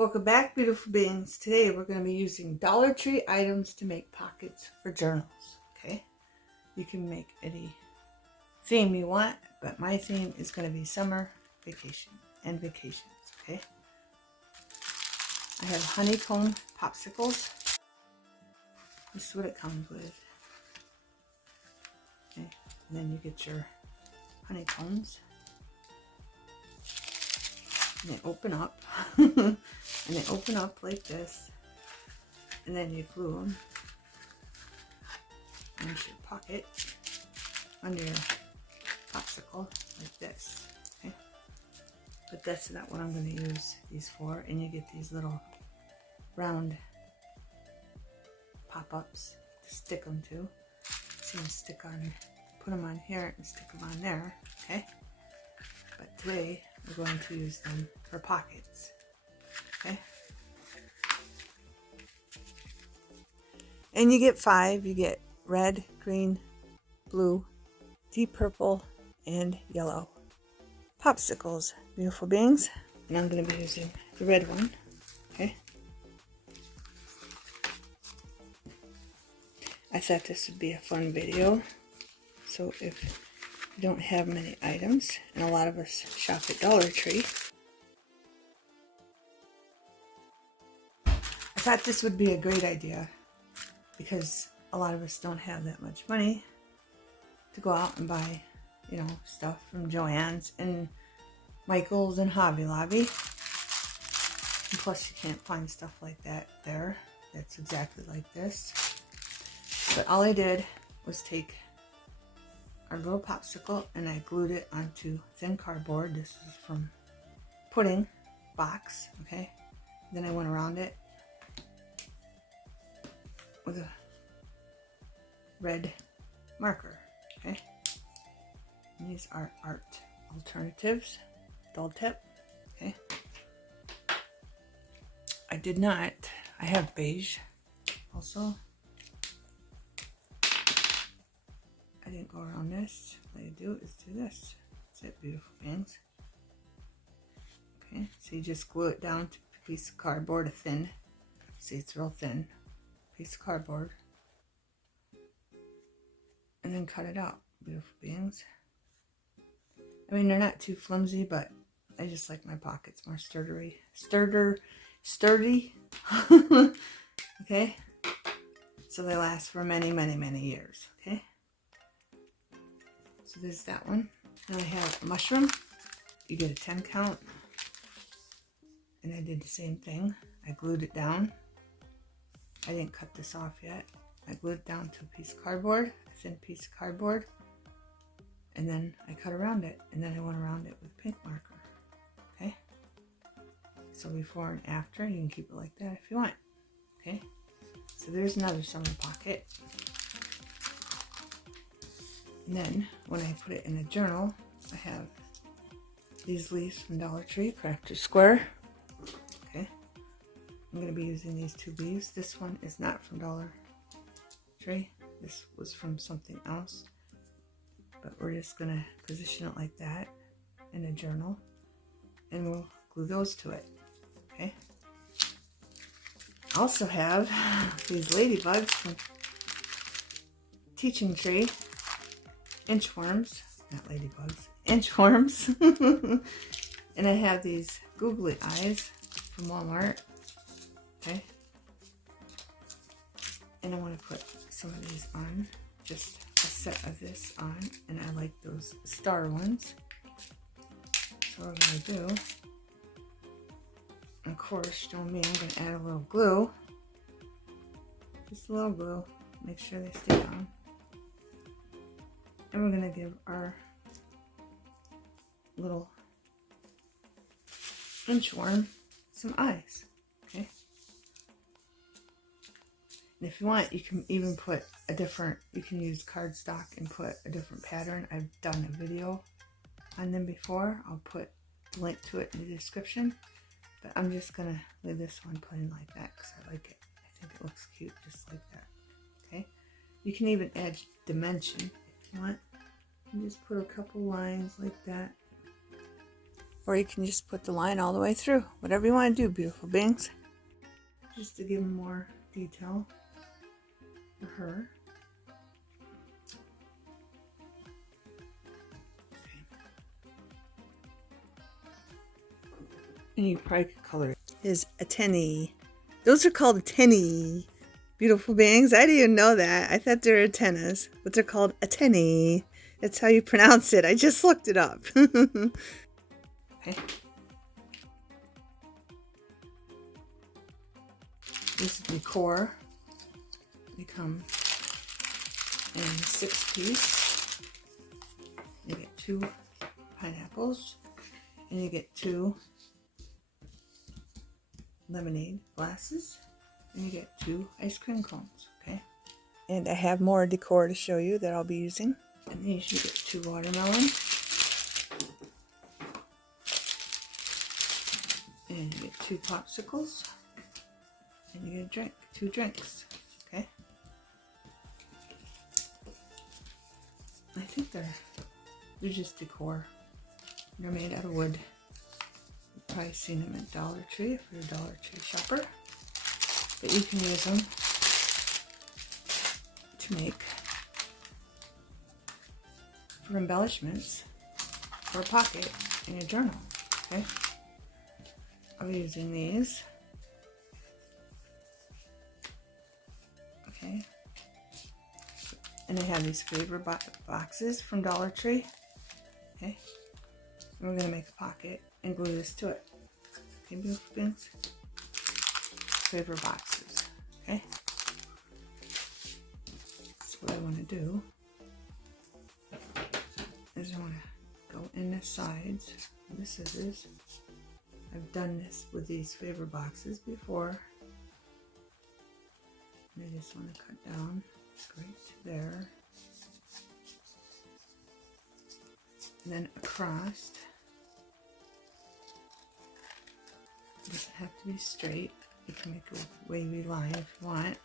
Welcome back, beautiful beings. Today we're going to be using Dollar Tree items to make pockets for journals. Okay, you can make any theme you want, but my theme is going to be summer, vacation, and vacations. Okay, I have honeycomb popsicles. This is what it comes with. Okay, and then you get your honeycombs. And they open up. And they open up like this. And then you glue them into your pocket under your popsicle like this. Okay? But that's not what I'm going to use these for. And you get these little round pop-ups to stick them to. So you stick on, put them on here and stick them on there. Okay? But today we're going to use them for pockets. Okay. And you get 5. You get red, green, blue, deep purple, and yellow popsicles, beautiful beings. And I'm going to be using the red one. Okay. I thought this would be a fun video. So if you don't have many items, and a lot of us shop at Dollar Tree, I thought this would be a great idea because a lot of us don't have that much money to go out and buy, you know, stuff from Joann's and Michael's and Hobby Lobby. And plus you can't find stuff like that there. That's exactly like this. But all I did was take our little popsicle and I glued it onto thin cardboard. This is from pudding box, okay? Then I went around it with a red marker, okay? And these are art alternatives, dull tip, okay? I have beige also. I didn't go around this. What I do is do this. That's it, beautiful things. Okay, so you just glue it down to a piece of cardboard, a thin. See, it's real thin. Piece of cardboard. And then cut it out, beautiful beings. I mean, they're not too flimsy, but I just like my pockets more sturdy. Okay? So they last for many, many, many years, okay? So there's that one. Now I have a mushroom. You get a 10 count. And I did the same thing. I glued it down. I didn't cut this off yet. I glued it down to a piece of cardboard, a thin piece of cardboard. And then I cut around it. And then I went around it with a pink marker. Okay? So before and after, you can keep it like that if you want. Okay? So there's another summer pocket. And then, when I put it in a journal, I have these leaves from Dollar Tree, Crafter Square. Okay. I'm going to be using these 2 leaves. This one is not from Dollar Tree. This was from something else. But we're just going to position it like that in a journal. And we'll glue those to it. Okay. I also have these ladybugs from Teaching Tree. Inchworms, not ladybugs, inchworms. And I have these googly eyes from Walmart. Okay. And I want to put some of these on, just a set of this on, and I like those star ones. So what I'm going to do, of course, you know me, I'm going to add a little glue. Just a little glue. Make sure they stay on. And we're going to give our little inchworm some eyes, okay? And if you want, you can even put a different, you can use cardstock and put a different pattern. I've done a video on them before. I'll put the link to it in the description. But I'm just going to leave this one plain like that because I like it. I think it looks cute just like that, okay? You can even add dimension if you want. And just put a couple lines like that Or you can just put the line all the way through. Whatever you want to do, beautiful beings. Just to give more detail for her. And you probably could color it. Is a tenny. Those are called tenny. Beautiful beings. I didn't even know that. I thought they were antennas, but they're called a tenny. That's how you pronounce it. I just looked it up. Okay. This is decor. They come in 6-piece. You get 2 pineapples, and you get 2 lemonade glasses, and you get 2 ice cream cones. Okay. And I have more decor to show you that I'll be using. And these you get 2 watermelon, and you get 2 popsicles, and you get a drink, 2 drinks. Okay. I think they're just decor. They're made out of wood. You've probably seen them at Dollar Tree if you're a Dollar Tree shopper. But you can use them to make for embellishments for a pocket in a journal. Okay. I'll be using these. Okay. And I have these favorite boxes from Dollar Tree. Okay. And we're going to make a pocket and glue this to it. Okay, beautiful beings. Favorite boxes. Okay. So what I want to do is I want to go in the sides with the scissors. I've done this with these favorite boxes before. And I just want to cut down right to there. And then across. It doesn't have to be straight. You can make a wavy line if you want.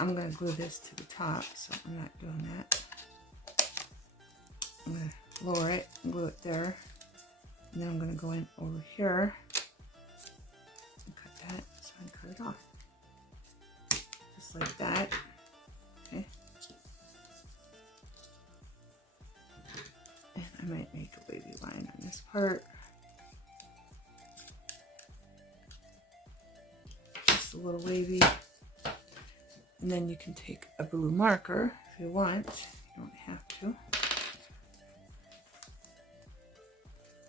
I'm going to glue this to the top, so I'm not doing that. I'm going to lower it and glue it there. And then I'm going to go in over here and cut that, so I can cut it off. Just like that. Okay. And I might make a wavy line on this part. Just a little wavy. And then you can take a blue marker if you want. You don't have to.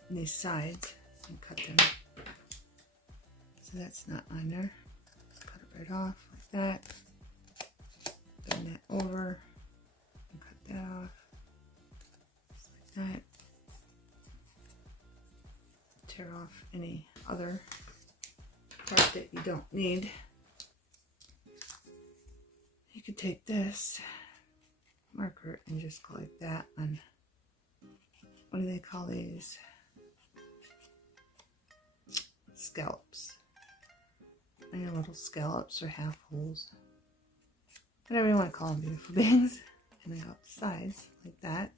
And these sides, and cut them so that's not on there. Just cut it right off like that. Bend that over and cut that off. Just like that. Tear off any other part that you don't need. You could take this marker and just go like that on, what do they call these? Scallops. And your little scallops or half holes. Whatever you want to call them, beautiful beings. And then out the sides like that.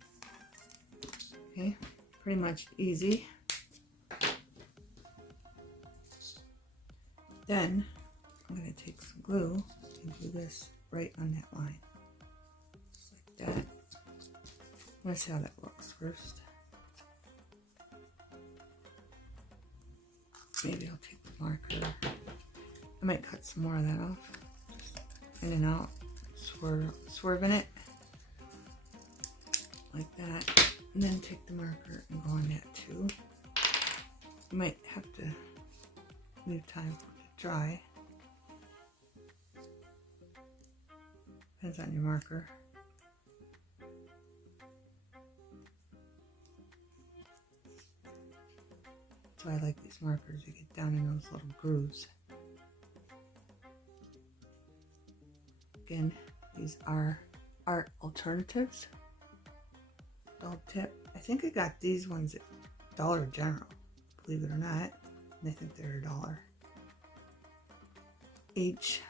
Okay, pretty much easy. Then I'm going to take some glue and do this right on that line. Just like that. Let's see how that looks first. Maybe I'll take the marker. I might cut some more of that off. Just in and out. Swerving it. Like that. And then take the marker and go on that too. You might have to leave time for it to dry. Depends on your marker. That's why I like these markers. You get down in those little grooves. Again, these are art alternatives. Gold tip. I think I got these ones at Dollar General, believe it or not. And I think they're $1 each.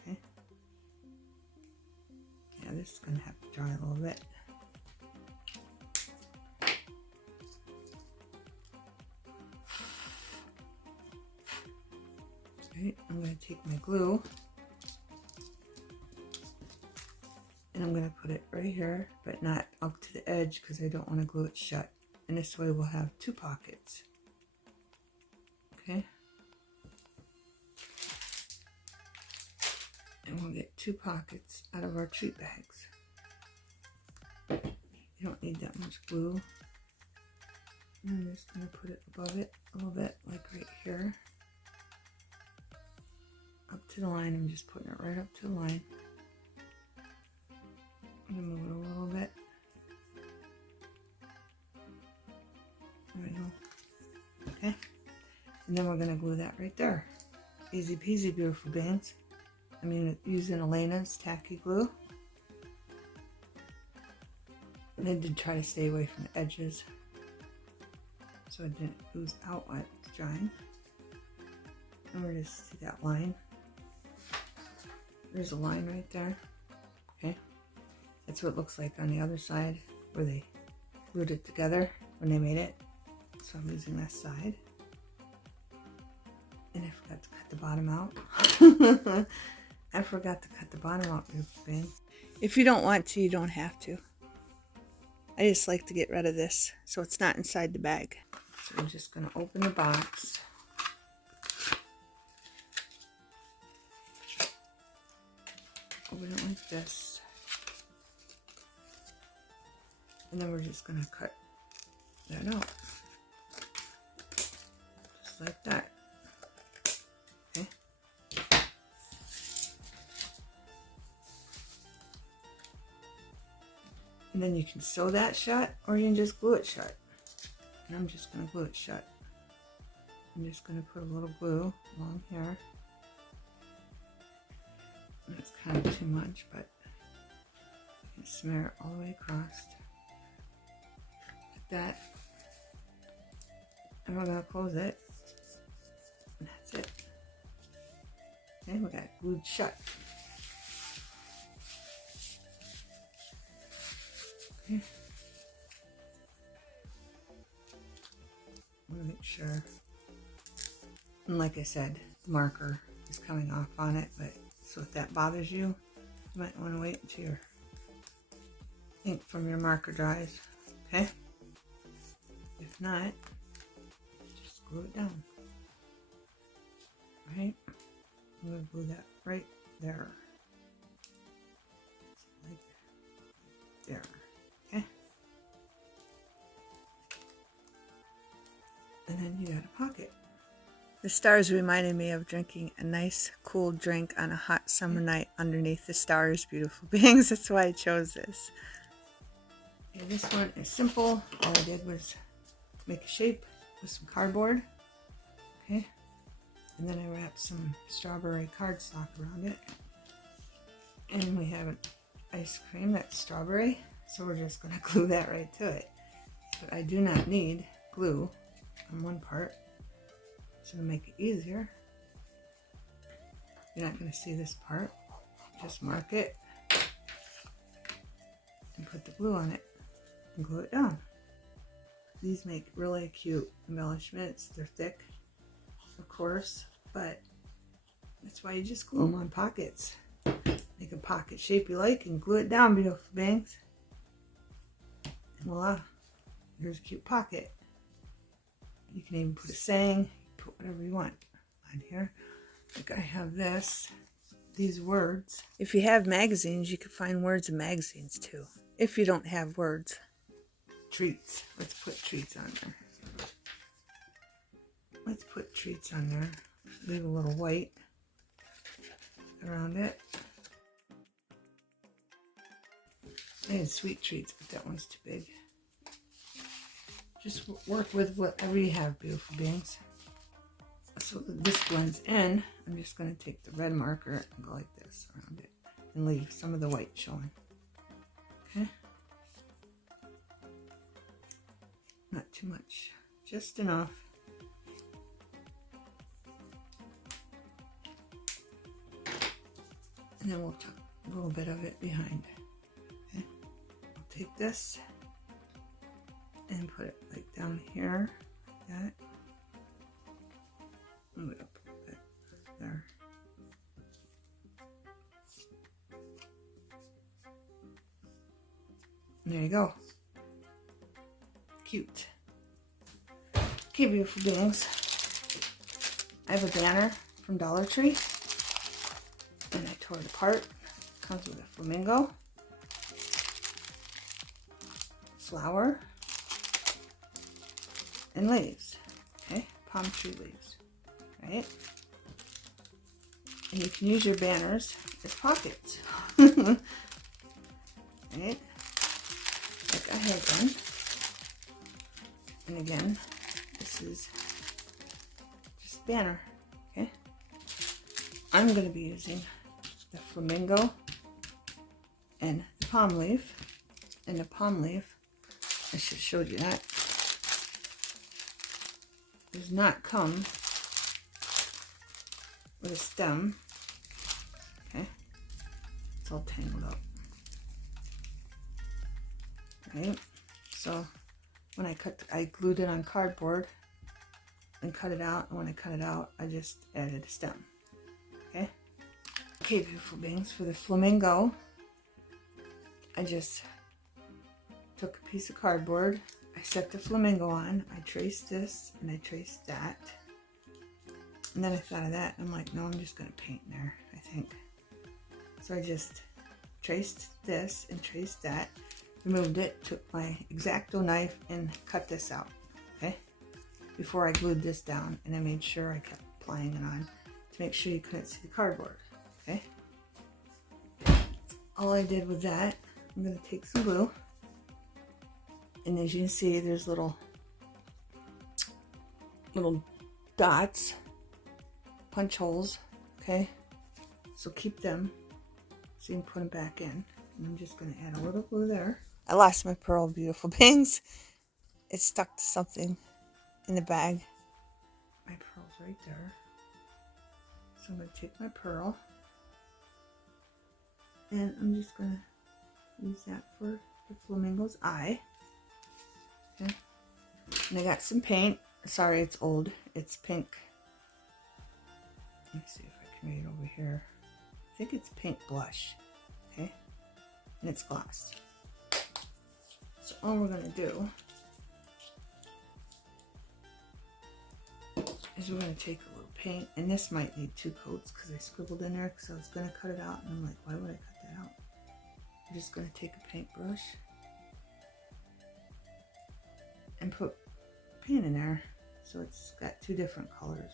Okay. Yeah, this is gonna have to dry a little bit. Alright, I'm going to take my glue and I'm going to put it right here, but not up to the edge because I don't want to glue it shut. And this way we'll have 2 pockets. Okay. And we'll get 2 pockets out of our treat bags. You don't need that much glue. I'm just going to put it above it a little bit, like right here. Up to the line. I'm just putting it right up to the line. I'm going to move it a little bit. There we go. Okay. And then we're going to glue that right there. Easy peasy, beautiful beans. I'm using Elena's tacky glue. And I did try to stay away from the edges so it didn't ooze out while it's drying. And we're just see that line. There's a line right there. Okay. That's what it looks like on the other side where they glued it together when they made it. So I'm using this side. And I forgot to cut the bottom out. I forgot to cut the bottom out, beautiful bean. If you don't want to, you don't have to. I just like to get rid of this so it's not inside the bag. So I'm just going to open the box. Open it like this. And then we're just going to cut that out. Just like that. Okay. And then you can sew that shut or you can just glue it shut. And I'm just going to glue it shut. I'm just going to put a little glue along here. That's kind of too much, but you can smear it all the way across. Like that. And we're going to close it. And that's it. Okay, we got it glued shut. Okay. I want to make sure. And like I said, the marker is coming off on it, but so if that bothers you, you might want to wait until your ink from your marker dries. Okay? If not, just glue it down. Right? I'm going to glue that right there. Like there. Okay? And then you got a pocket. The stars reminded me of drinking a nice cool drink on a hot summer night underneath the stars, beautiful beings. That's why I chose this. Okay, this one is simple. All I did was make a shape with some cardboard. Okay. And then I wrapped some strawberry cardstock around it. And we have an ice cream that's strawberry. So we're just going to glue that right to it. But I do not need glue on one part. So to make it easier, you're not going to see this part. Just mark it and put the glue on it and glue it down. These make really cute embellishments. They're thick, of course, but that's why you just glue them on pockets. Make a pocket shape you like and glue it down, beautiful bangs. And voila, here's a cute pocket. You can even put a saying. Put whatever you want on here. Like I have these words. If you have magazines, you can find words in magazines too. If you don't have words. Treats. Let's put treats on there. Let's put treats on there. Leave a little white around it. I had sweet treats, but that one's too big. Just work with whatever you have, beautiful beings. So that this blends in, I'm just going to take the red marker and go like this around it and leave some of the white showing. Okay? Not too much, just enough. And then we'll tuck a little bit of it behind. Okay? I'll take this and put it like down here, like that. Move it up a little bit. there. And there you go. Cute. Okay, beautiful beings. I have a banner from Dollar Tree. And I tore it apart. Comes with a flamingo, flower, and leaves. Okay, palm tree leaves. Right? And you can use your banners as pockets. Right? Like I had one. And again, this is just banner. Okay? I'm going to be using the flamingo and the palm leaf. And the palm leaf, I should have showed you that, does not come with a stem. Okay? It's all tangled up. Right? So when I glued it on cardboard and cut it out, and when I cut it out, I just added a stem. Okay? Okay, beautiful beings, for the flamingo, I just took a piece of cardboard, I set the flamingo on, I traced this, and I traced that. And then I thought of that, and I'm like, no, I'm just going to paint in there, I think. So I just traced this and traced that, removed it, took my X-Acto knife, and cut this out, okay? Before I glued this down, and I made sure I kept applying it on to make sure you couldn't see the cardboard, okay? All I did with that, I'm going to take some glue, and as you can see, there's little dots, punch holes, okay? So keep them so you can put them back in. And I'm just going to add a little glue there. I lost my pearl, beautiful beings. It stuck to something in the bag. My pearl's right there. So I'm going to take my pearl, and I'm just going to use that for the flamingo's eye. Okay. And I got some paint. Sorry, it's old. It's pink. Let me see if I can read it over here. I think it's pink blush. Okay. And it's gloss. So all we're going to do is we're going to take a little paint, and this might need 2 coats because I scribbled in there because I was going to cut it out, and I'm like, why would I cut that out? I'm just going to take a paintbrush and put paint in there so it's got 2 different colors.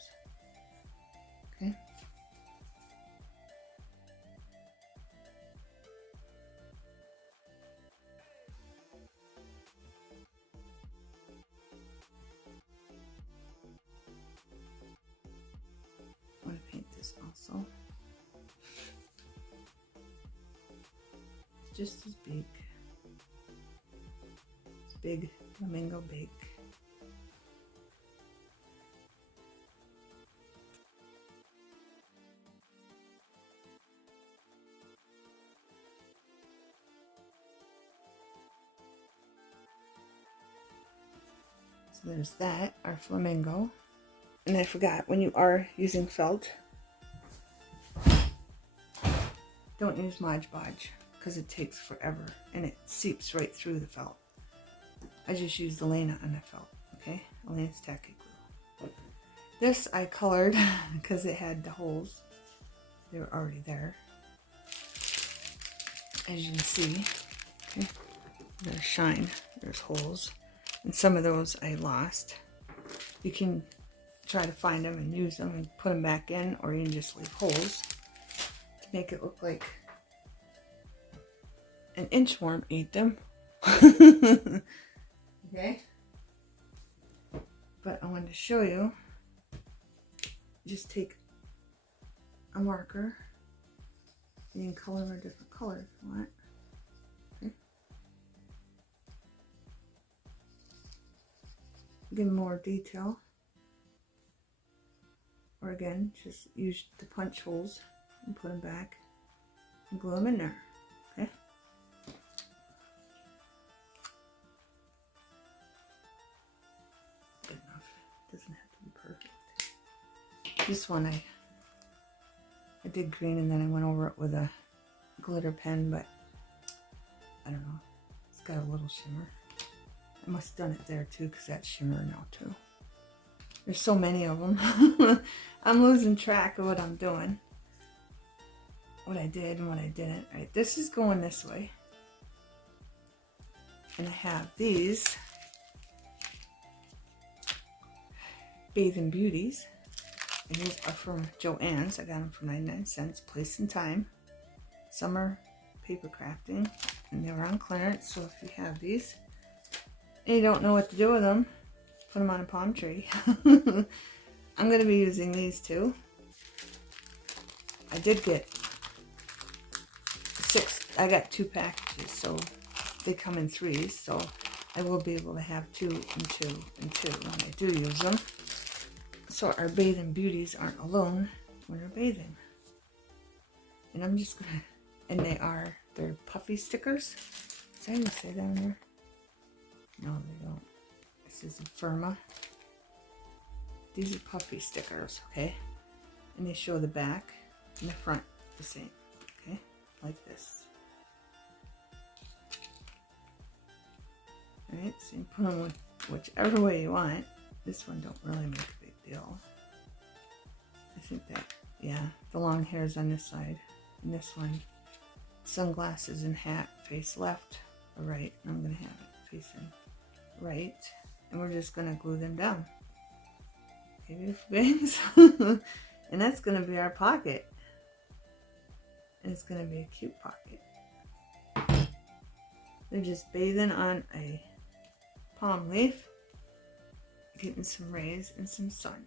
Okay. I want to paint this also. Just as big. It's big, flamingo big. So there's that, our flamingo. And I forgot, when you are using felt, don't use Mod Podge because it takes forever and it seeps right through the felt. I just used Elena on the felt, okay? Elena's Tacky Glue. This I colored because it had the holes. They were already there. As you can see, okay, there's shine, there's holes. And some of those I lost. You can try to find them and use them and put them back in, or you can just leave holes to make it look like an inchworm ate them. Okay? But I wanted to show you, just take a marker, and you can color them a different color if you want. Okay? Give them more detail. Or again, just use the punch holes and put them back and glue them in there. Okay? Good enough. It doesn't have to be perfect. This one I did green and then I went over it with a glitter pen, but I don't know. It's got a little shimmer. I must have done it there too because that's shimmer now too. There's so many of them. I'm losing track of what I'm doing. What I did and what I didn't. All right, this is going this way. And I have these Bathing Beauties. And these are from Joann's. I got them for 99¢, Place and Time. Summer paper crafting. And they were on clearance, so if you have these and you don't know what to do with them, put them on a palm tree. I'm going to be using these too. I did get 6. I got 2 packages, so they come in 3s, so I will be able to have 2 and 2 and 2 when I do use them. So our Bathing Beauties aren't alone when they're bathing. And I'm just gonna, and they're puffy stickers. Does that even say that on there? No, they don't. This is a Firma. These are puffy stickers, okay? And they show the back and the front the same, okay? Like this. Alright, so you put them with whichever way you want. This one don't really make a big deal. I think that, yeah, the long hair is on this side. And this one, sunglasses and hat face left or right. And I'm going to have it facing right. And we're just going to glue them down. Okay, beautiful things. And that's going to be our pocket. And it's going to be a cute pocket. They're just bathing on a palm leaf, getting some rays and some sun.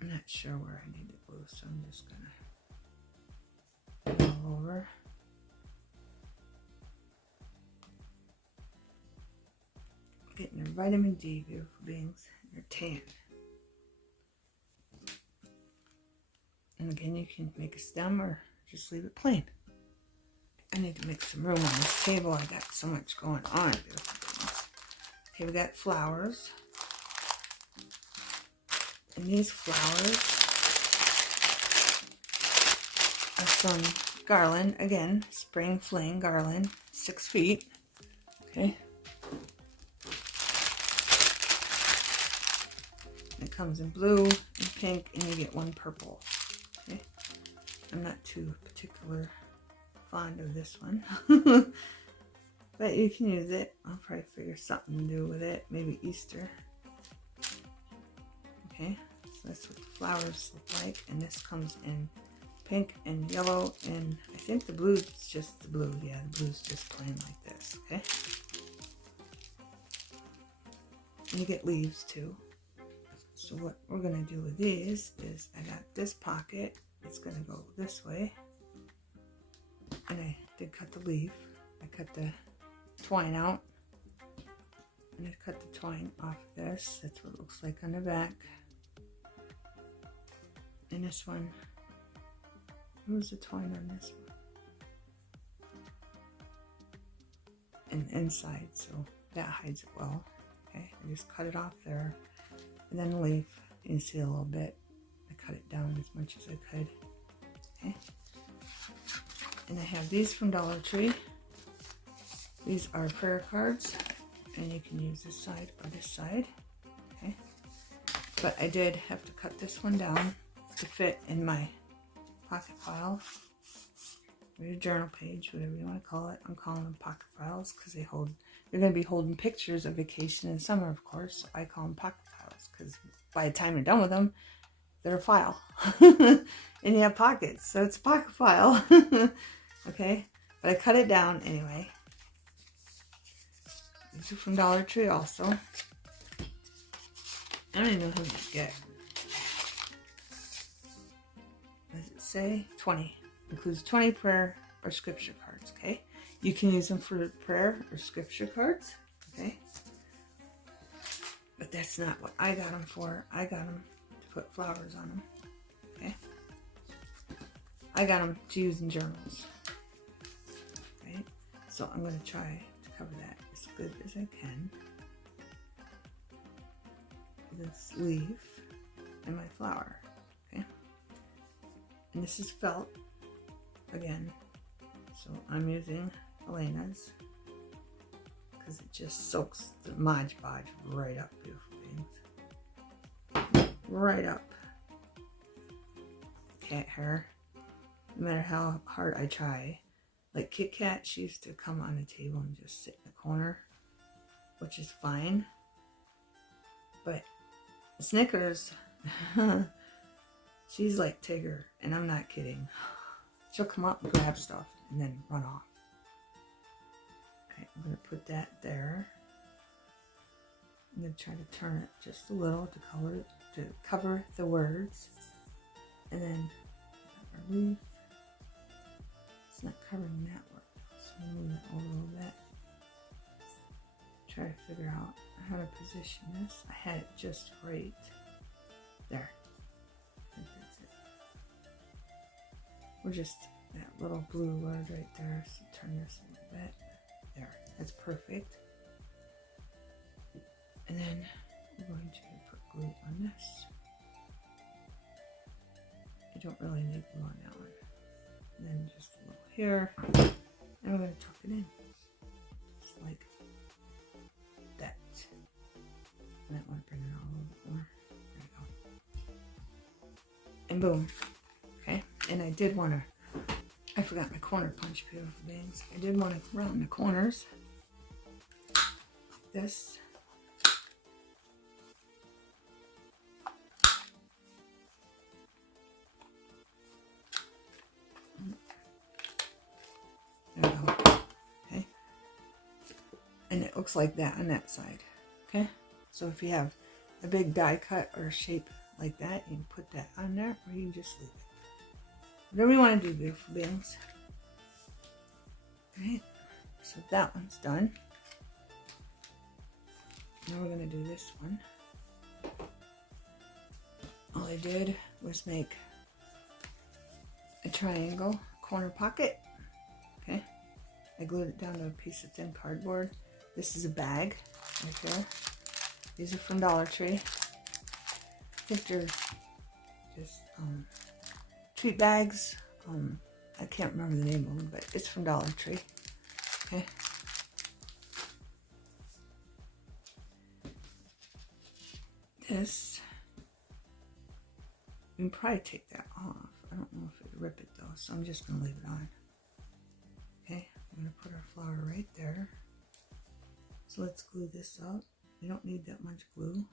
I'm not sure where I need to glue, so I'm just gonna go all over. Getting your vitamin D, beautiful beings, your tan. And again, you can make a stem or just leave it plain. I need to make some room on this table. I got so much going on, beautiful things. Okay, we got flowers. And these flowers are from Garland. Again, Spring Fling Garland, 6 feet. Okay. It comes in blue and pink, and you get 1 purple. Okay. I'm not too particular fond of this one. But you can use it. I'll probably figure something to do with it. Maybe Easter. Okay, so that's what the flowers look like. And this comes in pink and yellow. And I think the blue is just the blue. Yeah, the blue's just plain like this. Okay. And you get leaves too. So what we're going to do with these is I got this pocket. It's going to go this way. And I did cut the leaf. I cut the twine out. And I cut the twine off of this. That's what it looks like on the back. And this one, where's the twine on this one? And inside, so that hides it well. Okay, I just cut it off there. And then the leaf, you can see a little bit. I cut it down as much as I could. Okay. And I have these from Dollar Tree. These are prayer cards. And you can use this side or this side. Okay. But I did have to cut this one down to fit in my pocket file. Or your journal page, whatever you want to call it. I'm calling them pocket files because they hold, you're going to be holding pictures of vacation in summer, of course. So I call them pocket files because by the time you're done with them, they're a file. And you have pockets, so it's a pocket file. Okay, but I cut it down anyway. These are from Dollar Tree also. I don't even know how much to get. What does it say? 20. Includes 20 prayer or scripture cards, okay? You can use them for prayer or scripture cards, okay? But that's not what I got them for. I got them to put flowers on them, okay? I got them to use in journals, right? So I'm going to try to cover that as good as I can. this leaf and my flower. Okay, and this is felt again, so I'm using Elena's because it just soaks the Mod Podge right up, beautiful beings, right up. Cat hair, no matter how hard I try. Like Kit Kat, she used to come on the table and just sit in the corner, which is fine. But Snickers, she's like Tigger, and I'm not kidding. She'll come up and grab stuff and then run off. Okay, I'm going to put that there. I'm going to try to turn it just a little to cover the words. And then our leaf. It's not covering that word, so we'll move it over a little bit. Try to figure out how to position this. I had it just right there. I think that's it. We're just that little blue word right there. So turn this a little bit. There, that's perfect. And then we're going to put glue on this. You don't really need glue on that one. And then just a little here. And we're going to tuck it in. Just like that. I might want to bring it out a little bit more. There we go. And boom. Okay. And I did want to, I forgot my corner punch, beautiful beings. I did want to round the corners. Like this. There we go. Okay. And it looks like that on that side. Okay. So if you have a big die cut or a shape like that, you can put that on there, or you can just leave it. Whatever you want to do, beautiful beings. Alright. So that one's done. Now we're going to do this one. All I did was make a triangle corner pocket. Okay, I glued it down to a piece of thin cardboard. This is a bag right there. These are from Dollar Tree. I think they're just treat bags. I can't remember the name of them, but it's from Dollar Tree. Okay. This, you can probably take that off. I don't know if it'd rip it though, so I'm just going to leave it on. Okay, I'm going to put our flower right there. So let's glue this up. You don't need that much glue.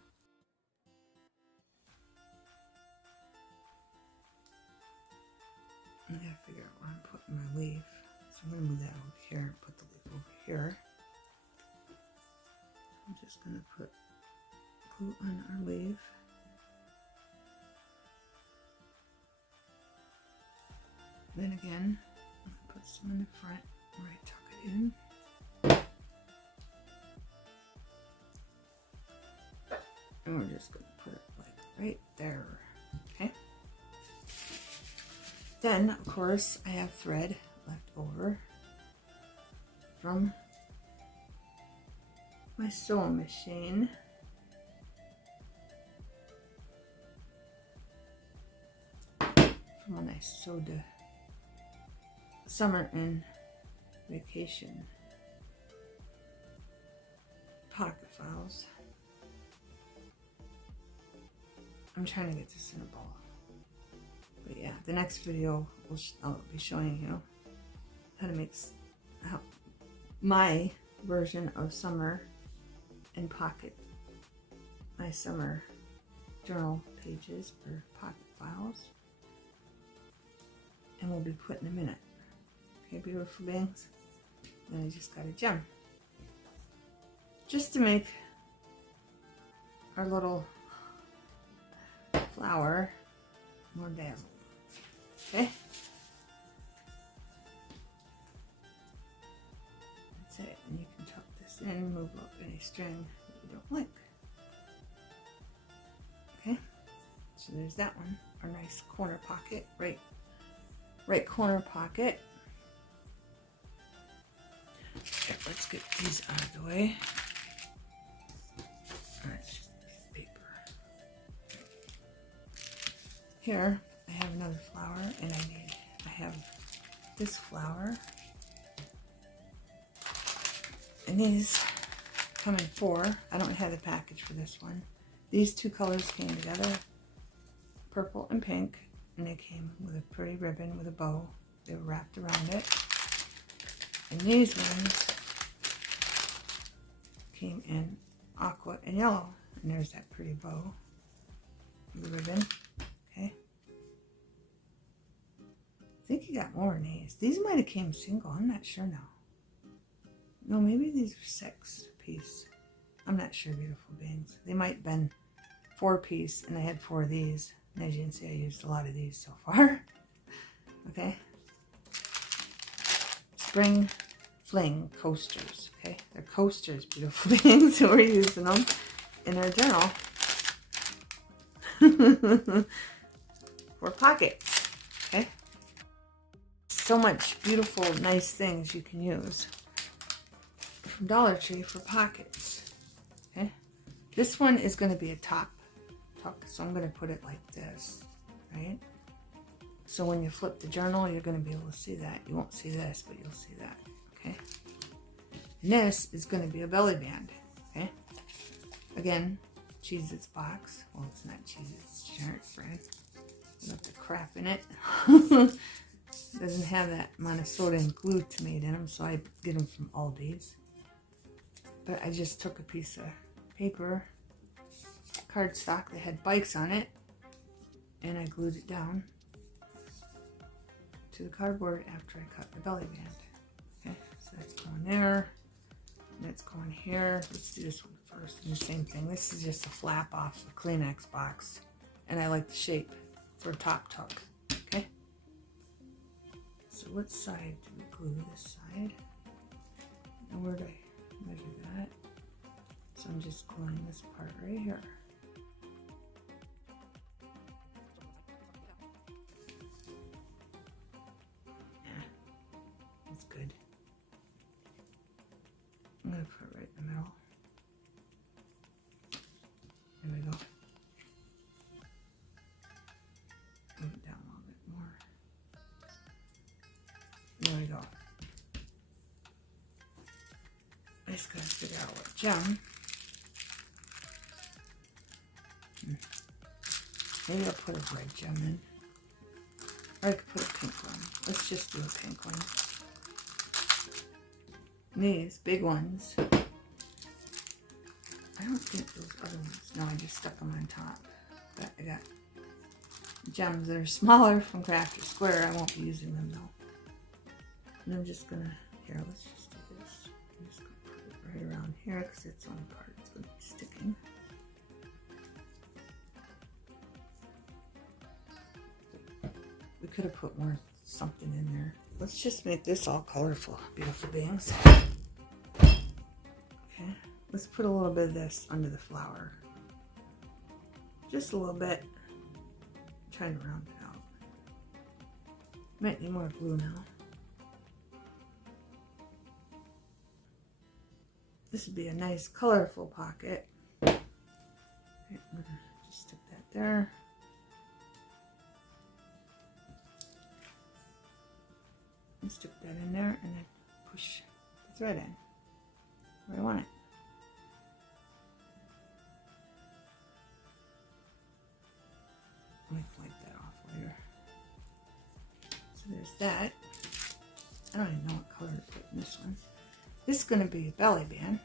I gotta figure out where I'm putting my leaf. So I'm going to move that over here and put the leaf over here. I'm just going to put glue on our leaf. Then again, put some in the front where I tuck it in. And we're just going to put it like right there. Okay. Then, of course, I have thread left over from my sewing machine. From when I sewed the summer and vacation pocket files. I'm trying to get this in a ball. But yeah, the next video I'll be showing you how to make my version of summer and pocket, my summer journal pages or pocket files. And we'll be putting them in it. Okay, beautiful beings. Then I just got a gem. Just to make our little flower more dazzled. Okay? That's it. And you can tuck this in, move up any string that you don't like. Okay? So there's that one. Our nice corner pocket, right corner pocket. Here, let's get these out of the way. That's just a piece of paper. here I have another flower, and I have this flower, and these come in 4. I don't have the package for this one. These two colors came together, purple and pink, and they came with a pretty ribbon with a bow. They were wrapped around it. And these ones came in aqua and yellow, and there's that pretty bow with the ribbon. Okay. I think you got more than these. These might have came single. I'm not sure now. No, maybe these are 6-piece. I'm not sure, beautiful beings. They might have been 4-piece, and I had 4 of these. And as you can see, I used a lot of these so far. Okay. Spring Fling coasters. Okay. They're coasters, beautiful beings. So we're using them in our journal. For pockets. Okay. So much beautiful, nice things you can use from Dollar Tree for pockets. Okay. This one is going to be a top tuck, so I'm going to put it like this, right? So when you flip the journal, you're going to be able to see that. You won't see this, but you'll see that. Okay. And this is going to be a belly band. Okay. Again, Cheez-Its box. Well, it's not Cheez-Its, generic brand. Got the crap in it. Doesn't have that monosodium and glutamate in them, so I get them from Aldi's. But I just took a piece of paper, cardstock that had bikes on it, and I glued it down to the cardboard after I cut the belly band. Okay, so that's going there, and that's going here. Let's do this one first, and the same thing. This is just a flap off the Kleenex box, and I like the shape for a top tuck. Okay, so what side do we glue? This side, and where do I measure that? So I'm just gluing this part right here. Yeah, that's good. I'm gonna put it right in the middle. There we go. Move it down a little bit more. There we go. I just gotta figure out what gem. Maybe I'll put a red gem in. Or I could put a pink one. Let's just do a pink one. And these big ones. I don't think those other ones. No, I just stuck them on top. But I got gems that are smaller from Crafter Square. I won't be using them though. And I'm just gonna, here, let's just do this. I'm just gonna put it right around here because it's the only part that's gonna be sticking. We could have put more something in there. Let's just make this all colorful, beautiful beings. Okay, let's put a little bit of this under the flower. Just a little bit. I'm trying to round it out. Might need more glue now. This would be a nice colorful pocket. Okay, I'm gonna just stick that there. And stick that in there and then push the thread in where I want it. Let me wipe that off later. So there's that. I don't even know what color to put in this one. This is going to be a belly band.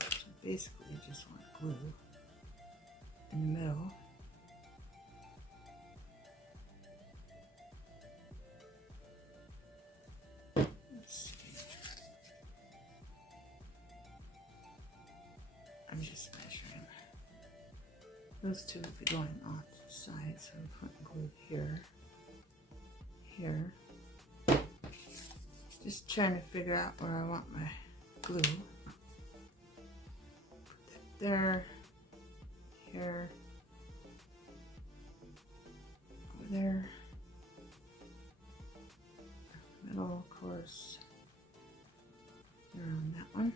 So basically you just want glue in the middle. Let's see. I'm just measuring. Those two will be going off to the side, so I'm putting glue here, here. Just trying to figure out where I want my glue. Put that there. Here, over there, middle, of course, around that one.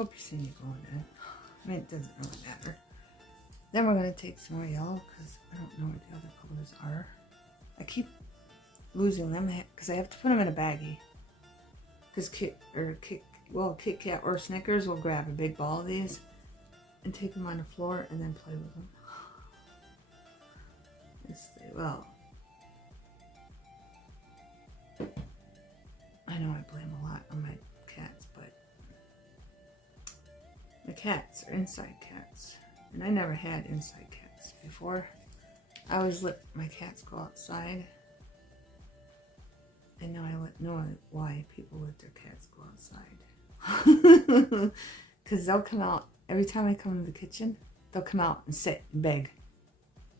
hope you see me going in. I mean, it doesn't really matter. Then we're going to take some more yellow because I don't know what the other colors are. I keep losing them because I have to put them in a baggie. Because Kit Kat or Snickers will grab a big ball of these and take them on the floor and then play with them. Yes, they will. I know I blame a lot on my cats, but the cats are inside cats. And I never had inside cats before. I always let my cats go outside. And now I know why people let their cats go outside. Because they'll come out, every time I come to the kitchen, they'll come out and sit and beg.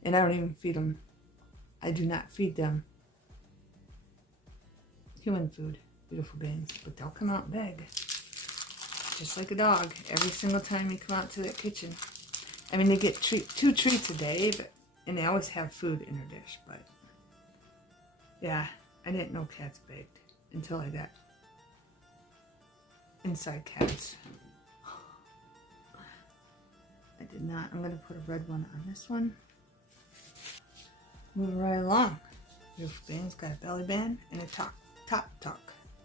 And I don't even feed them. I do not feed them human food, beautiful beings. But they'll come out and beg. Just like a dog. Every single time you come out to that kitchen. I mean, they get 2 treats a day, and they always have food in their dish. But yeah, I didn't know cats begged until I got inside cats. I did not. I'm going to put a red one on this one. Moving right along. Beautiful beings, got a belly band and a top tuck.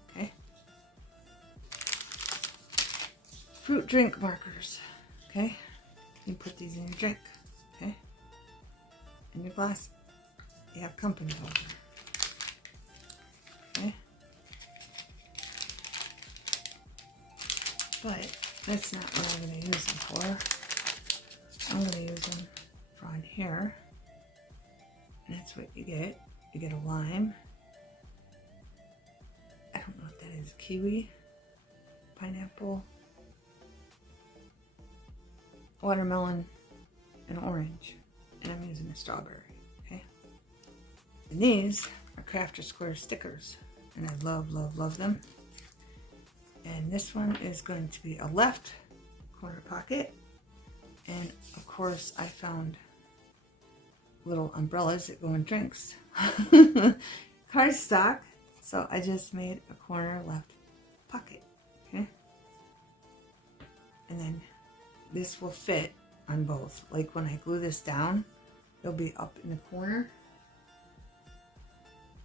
Okay. Fruit drink markers. Okay. You put these in your drink. Okay. In your glass. You have company over. Okay. But that's not what I'm going to use them for. I'm going to use them for on here. And that's what you get. You get a lime. I don't know what that is. Kiwi. Pineapple. Watermelon. And orange. And I'm using a strawberry. Okay. And these are Crafter Square stickers. And I love, love, love them. And this one is going to be a left corner pocket. And of course I found little umbrellas that go in drinks. Cardstock. So I just made a corner left pocket. Okay. And then this will fit on both. Like when I glue this down, it'll be up in the corner.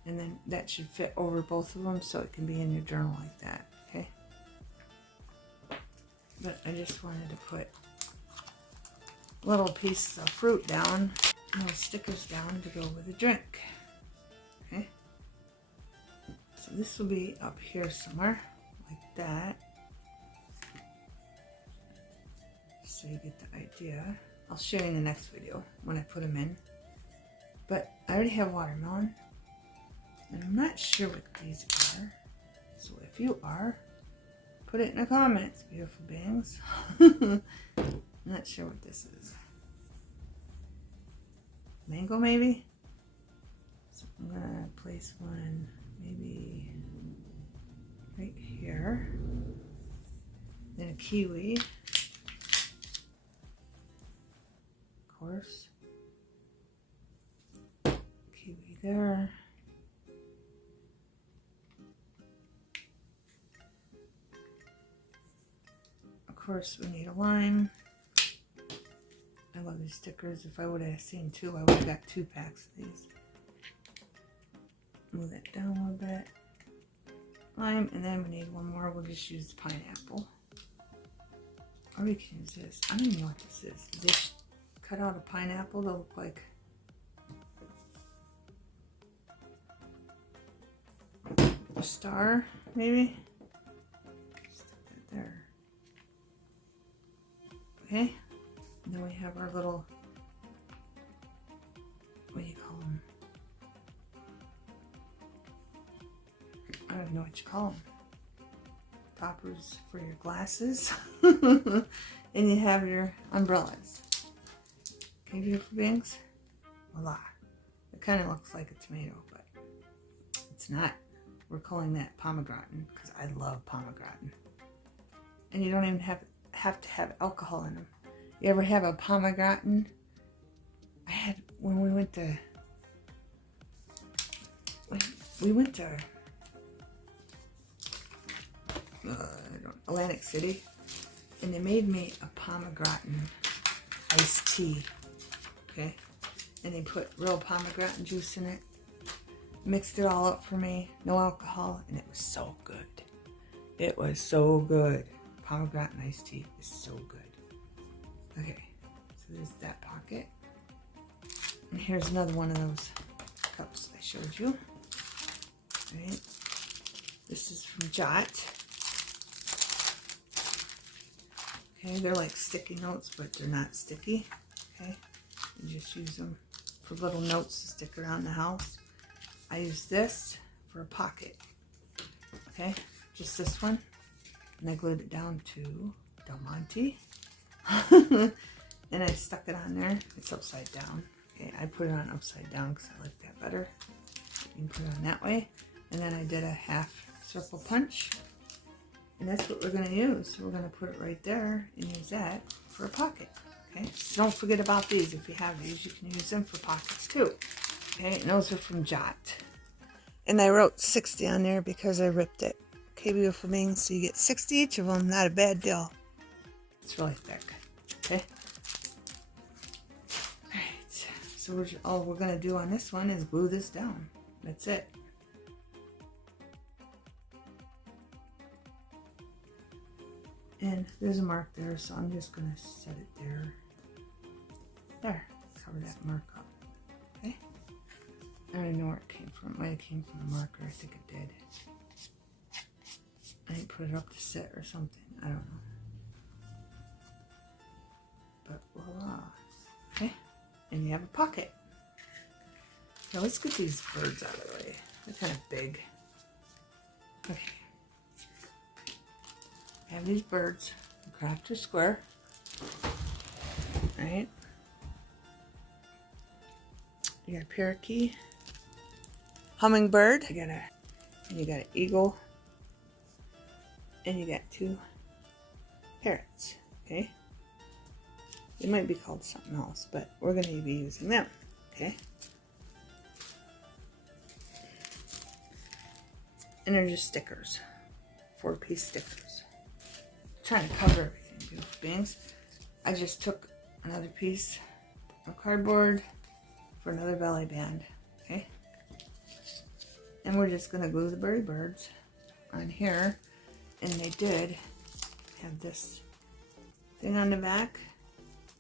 And then that should fit over both of them so it can be in your journal like that. Okay. But I just wanted to put little pieces of fruit down, little stickers down to go with the drink. Okay. So this will be up here somewhere, like that. So you get the idea. I'll show you in the next video when I put them in. But I already have watermelon. And I'm not sure what these are. So if you are, put it in the comments, beautiful beings. I'm not sure what this is. Mango maybe? So I'm gonna place one maybe right here. Then a kiwi. Of course. Kiwi there. Of course we need a lime. I love these stickers. If I would have seen 2, I would have got 2 packs of these. Move that down a little bit. Lime, and then we need one more. We'll just use the pineapple. Or we can use this. I don't even know what this is. Did they cut out a pineapple to look like a star, maybe? Stick that there. Okay. And then we have our little, what do you call them? I don't know what you call them. Toppers for your glasses. And you have your umbrellas. Okay, beautiful beings? Voila. It kind of looks like a tomato, but it's not. We're calling that pomegranate because I love pomegranate. And you don't even have to have alcohol in them. You ever have a pomegranate? I had when we went to Atlantic City. and they made me a pomegranate iced tea. Okay, and they put real pomegranate juice in it, mixed it all up for me, no alcohol, and it was so good. It was so good. Pomegranate iced tea is so good. Okay, so there's that pocket. And here's another one of those cups I showed you. Right. This is from Jot. Okay, they're like sticky notes, but they're not sticky. Okay, you just use them for little notes to stick around the house. I use this for a pocket. Okay, just this one. And I glued it down to Del Monte. And I stuck it on there. It's upside down. Okay, I put it on upside down because I like that better. You can put it on that way. And then I did a half circle punch. And that's what we're going to use. So we're going to put it right there and use that for a pocket. Okay, so don't forget about these. If you have these, you can use them for pockets too. Okay, and those are from Jot. And I wrote 60 on there because I ripped it. Okay, beautiful beings, so you get 60 each of them. Not a bad deal. It's really thick. Okay. Alright, so all we're going to do on this one is glue this down. That's it. And there's a mark there, so I'm just going to set it there. There. Cover that mark up. Okay. I don't know where it came from. It might have came from the marker. I think it did. I didn't put it up to sit or something. I don't know. But voila. Okay. And you have a pocket. Now let's get these birds out of the way. They're kind of big. Okay. I have these birds. Craft a square. Alright. You got a parakeet. Hummingbird. You got an eagle. And you got 2 parrots. Okay. They might be called something else, but we're going to be using them. Okay. And they're just stickers. 4-piece stickers. I'm trying to cover everything, beautiful beings. I just took another piece of cardboard for another belly band. Okay. And we're just going to glue the birdie birds on here. And they did have this thing on the back.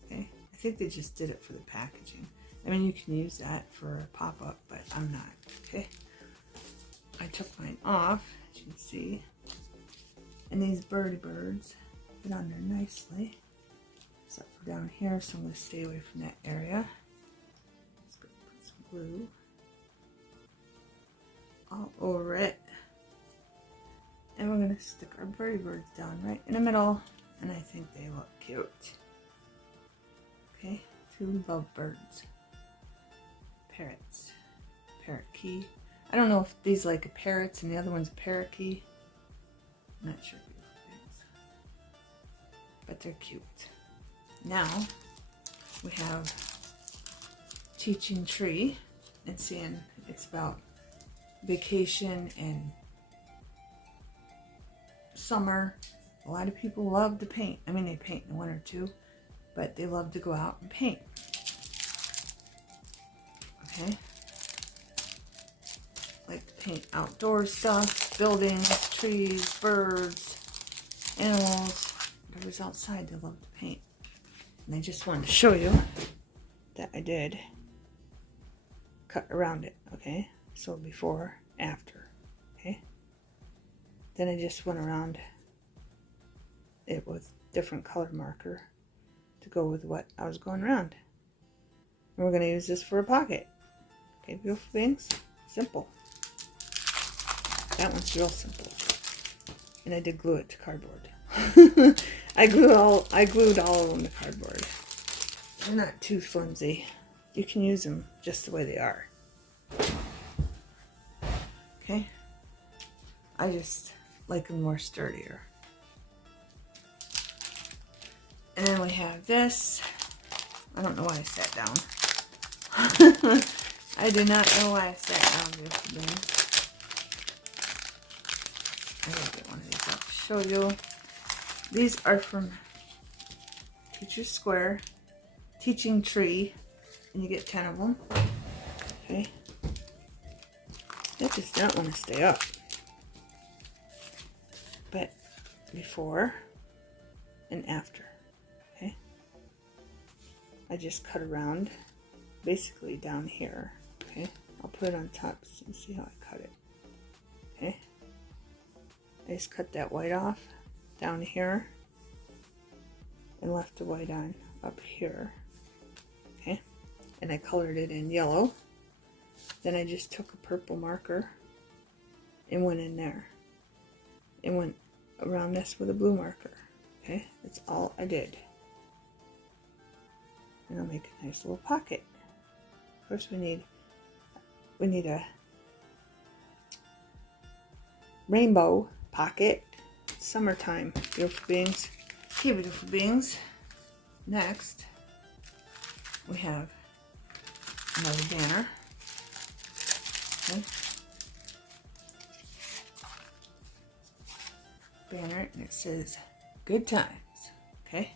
Okay. I think they just did it for the packaging. I mean, you can use that for a pop-up, but I'm not. Okay. I took mine off, as you can see. And these birdie birds fit on there nicely. Except for down here, so I'm going to stay away from that area. Just going to put some glue all over it. And we're going to stick our birdie birds down right in the middle. And I think they look cute. Okay, 2 lovebirds. Parrots. Parakeet. I don't know if these like a parrots and the other one's a parakeet. I'm not sure. But they're cute. Now, we have Teaching Tree. And seeing it's about vacation and summer. A lot of people love to paint. I mean, they paint in the winter too, but they love to go out and paint. Okay. Like to paint outdoor stuff, buildings, trees, birds, animals, whatever's outside, they love to paint. And I just wanted to show you that I did cut around it, okay? So before, after, okay? Then I just went around it with different color marker to go with what I was going around. And we're going to use this for a pocket. Okay, beautiful beings? Simple. That one's real simple. And I did glue it to cardboard. I glued all of them to cardboard. They're not too flimsy. You can use them just the way they are. Okay? I just like them more sturdier. And then we have this. I don't know why I sat down. I do not know why I sat down, beautiful beings. I gotta get one of these out to show you. These are from teacher's square, teaching tree, and you get 10 of them. Okay. That does not want to stay up. But before and after. Okay. I just cut around, basically down here. Okay. I'll put it on top and see how I cut it. Okay. I just cut that white off down here and left the white on up here. Okay. And I colored it in yellow. Then I just took a purple marker and went in there and went around this with a blue marker. Okay, that's all I did. And I'll make a nice little pocket. Of course, we need a rainbow pocket. It's summertime, beautiful beings. Okay, beautiful beings. Next, we have another banner. Okay. Banner, and it says good times. Okay,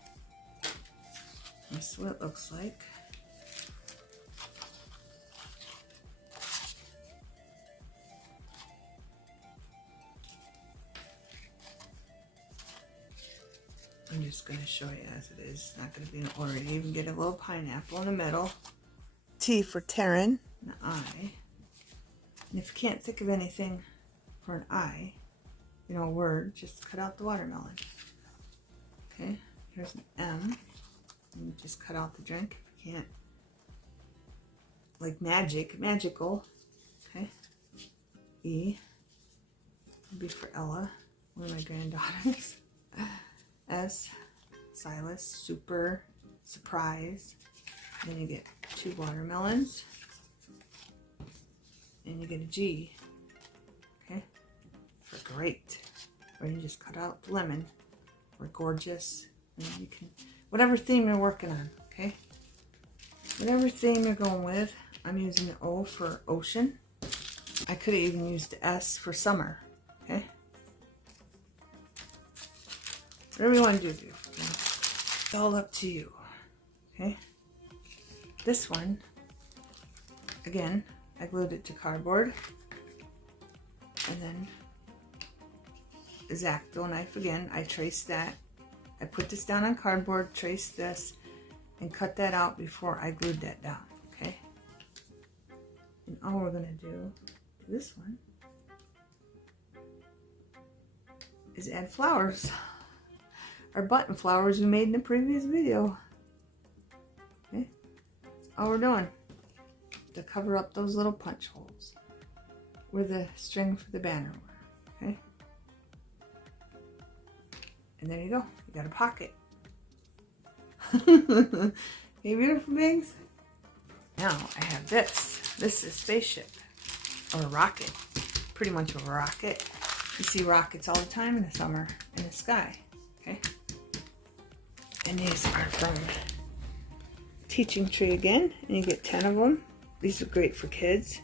this is what it looks like. I'm just going to show you as it is. It's not going to be in order. You even get a little pineapple in the middle. T for Terran, an I. And if you can't think of anything for an I, you know, a word, just cut out the watermelon. Okay, here's an M. And you just cut out the drink if you can't. Like magical. Okay. E. B for Ella, one of my granddaughters. S. Silas, super, surprise. Then you get 2 watermelons. And you get a G. Okay. For great. Or you just cut out the lemon. Or gorgeous. And you can, whatever theme you're working on. Okay. Whatever theme you're going with. I'm using the O for ocean. I could have even used the S for summer. Okay. Whatever you want to do. It's all up to you. Okay. This one, again, I glued it to cardboard. And then X-Acto knife again. I traced that. I put this down on cardboard, traced this, and cut that out before I glued that down. Okay. And all we're going to do to this one is add flowers. Our button flowers we made in the previous video. Okay. That's all we're doing. To cover up those little punch holes where the string for the banner were. Okay. And there you go. You got a pocket. Hey, beautiful beings. Now I have this. This is a spaceship. Or a rocket. Pretty much a rocket. You see rockets all the time in the summer in the sky. Okay. And these are from Teaching Tree again. And you get 10 of them. These are great for kids.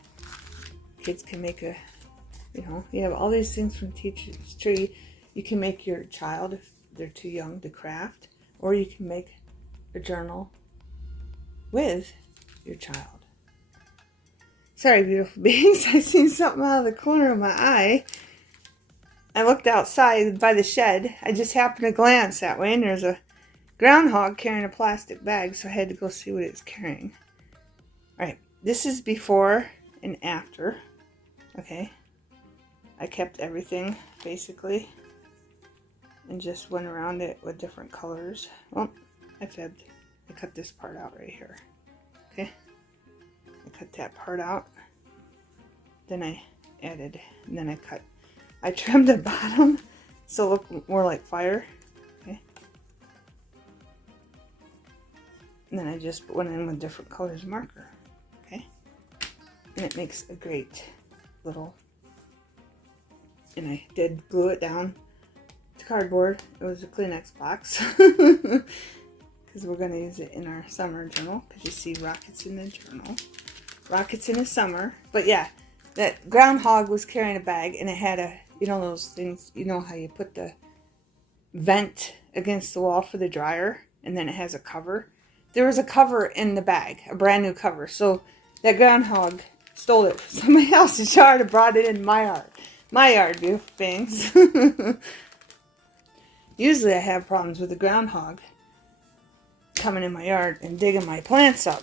Kids can make a, you know, you have all these things from Teacher's Tree. You can make your child if they're too young to craft. Or you can make a journal with your child. Sorry, beautiful beings. I seen something out of the corner of my eye. I looked outside by the shed. I just happened to glance that way, and there's a groundhog carrying a plastic bag, so I had to go see what it's carrying. Alright, this is before and after. Okay. I kept everything, basically, and just went around it with different colors. Well, I fibbed. I cut this part out right here. Okay. I cut that part out. Then I added, and then I trimmed the bottom so it looked more like fire. Okay. And then I just went in with different colors marker. Okay. And it makes a great little, and I did glue it down to cardboard. It was a Kleenex box. Because we're going to use it in our summer journal. Because you see rockets in the journal. Rockets in the summer. But yeah, that groundhog was carrying a bag. And it had a, you know those things, you know how you put the vent against the wall for the dryer. and then it has a cover. There was a cover in the bag, a brand new cover. So that groundhog stole it from somebody else's yard and brought it in my yard. My yard, beautiful things. Usually I have problems with the groundhog coming in my yard and digging my plants up.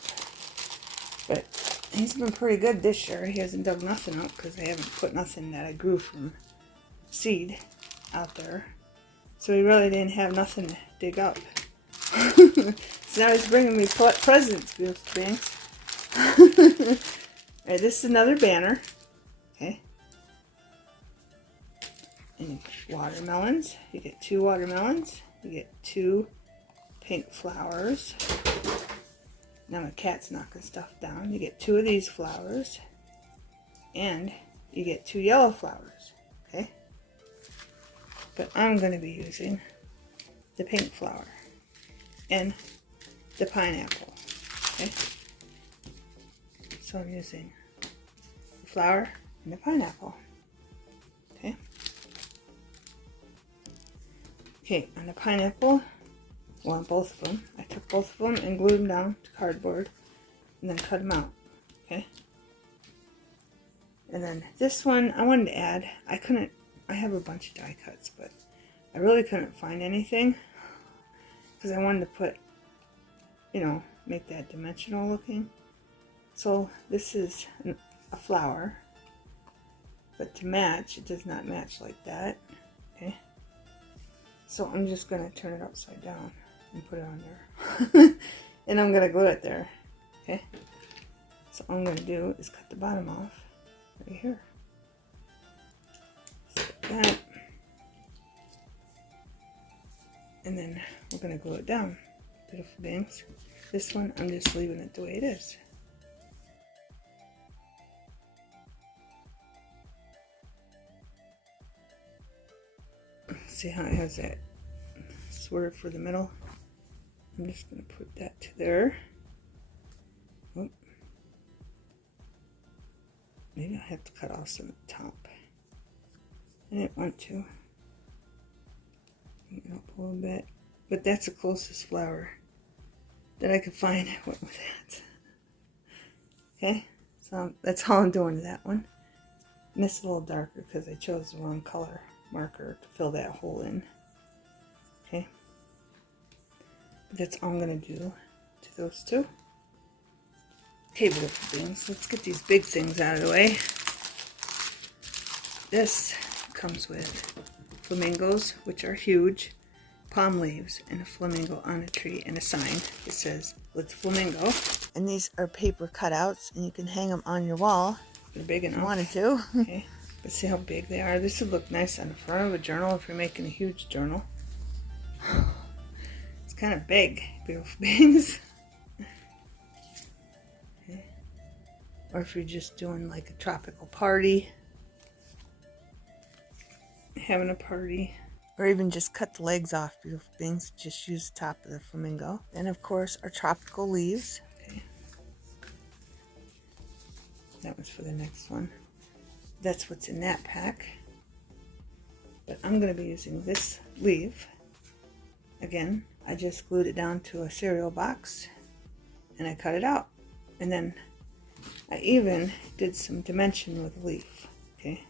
But he's been pretty good this year. He hasn't dug nothing up because I haven't put nothing that I grew from seed out there. So he really didn't have nothing to dig up. So now he's bringing me presents, beautiful things. Alright, this is another banner. Okay. And watermelons. You get 2 watermelons. You get 2 pink flowers. Now my cat's knocking stuff down. You get 2 of these flowers. And you get 2 yellow flowers. Okay? But I'm going to be using the pink flower and the pineapple. Okay? So I'm using the flower and the pineapple. Okay? Okay, on the pineapple, well, on both of them, I took both of them and glued them down to cardboard and then cut them out. Okay? And then this one, I wanted to add, I have a bunch of die cuts, but I really couldn't find anything because I wanted to put, you know, make that dimensional looking. So this is a flower, but to match, it does not match like that. Okay, so I'm just going to turn it upside down and put it on there. And I'm going to glue it there. Okay, so all I'm going to do is cut the bottom off right here. Like that. And then we're going to glue it down. Beautiful things. This one, I'm just leaving it the way it is. See how it has that swerve for the middle? I'm just going to put that to there. Oop. Maybe I have to cut off some at the top. I didn't want to. Bring it up a little bit. But that's the closest flower that I could find. I went with that. Okay, so that's all I'm doing to that one. And this is a little darker because I chose the wrong color marker to fill that hole in. Okay, but that's all I'm going to do to those two. Okay, beautiful things. Let's get these big things out of the way. This comes with flamingos, which are huge, palm leaves, and a flamingo on a tree, and a sign that says, "Let's Flamingo." And these are paper cutouts, and you can hang them on your wall. They're big enough. If you wanted to. Okay. But see how big they are? This would look nice on the front of a journal if you're making a huge journal. It's kind of big, beautiful things. Okay. Or if you're just doing like a tropical party, having a party, or even just cut the legs off, beautiful things. Just use the top of the flamingo. Then of course our tropical leaves. Okay. That was for the next one. That's what's in that pack. But I'm going to be using this leaf. Again, I just glued it down to a cereal box and I cut it out. And then I even did some dimension with the leaf. Okay.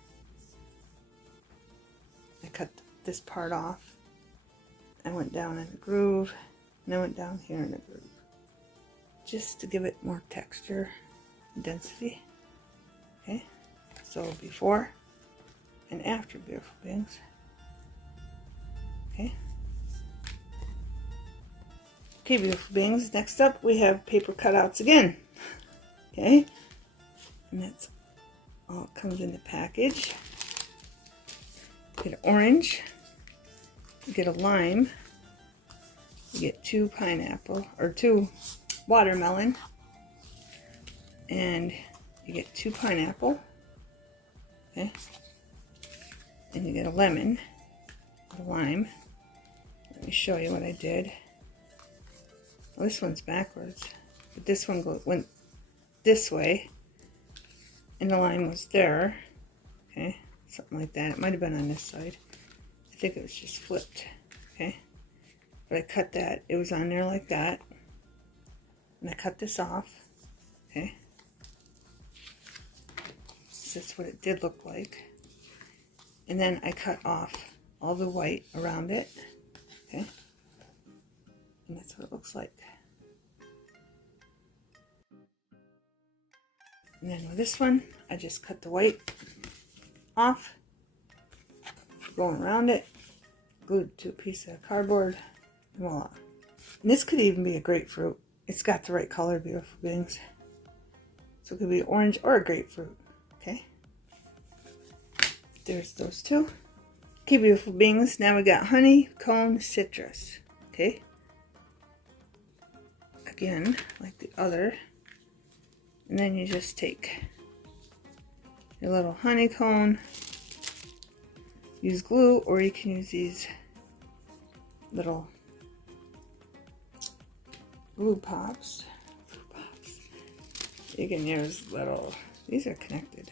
I cut this part off. I went down in a groove and I went down here in a groove. Just to give it more texture and density. Okay. So before and after, beautiful things. Okay. Okay, beautiful beings. Next up, we have paper cutouts again. Okay. And that's all it comes in the package. You get an orange. You get a lime. You get 2 pineapple, or 2 watermelon. And you get 2 pineapple. Okay, and you get a lemon, a lime. Let me show you what I did. Well, this one's backwards, but this one went this way, and the lime was there. Okay, something like that. It might have been on this side. I think it was just flipped. Okay, But I cut that. It was on there like that. And I cut this off. Okay. So that's what it did look like. And then I cut off all the white around it. Okay. And that's what it looks like. And then with this one, I just cut the white off, going around it, glued to a piece of cardboard, and voila. And this could even be a grapefruit. It's got the right color, beautiful beings. So it could be orange or a grapefruit. Okay. There's those two. Okay, beautiful beings. Now we got honeycomb citrus. Okay. Again, like the other. And then you just take your little honeycomb, use glue, or you can use these little glue pops. You can use little, these are connected.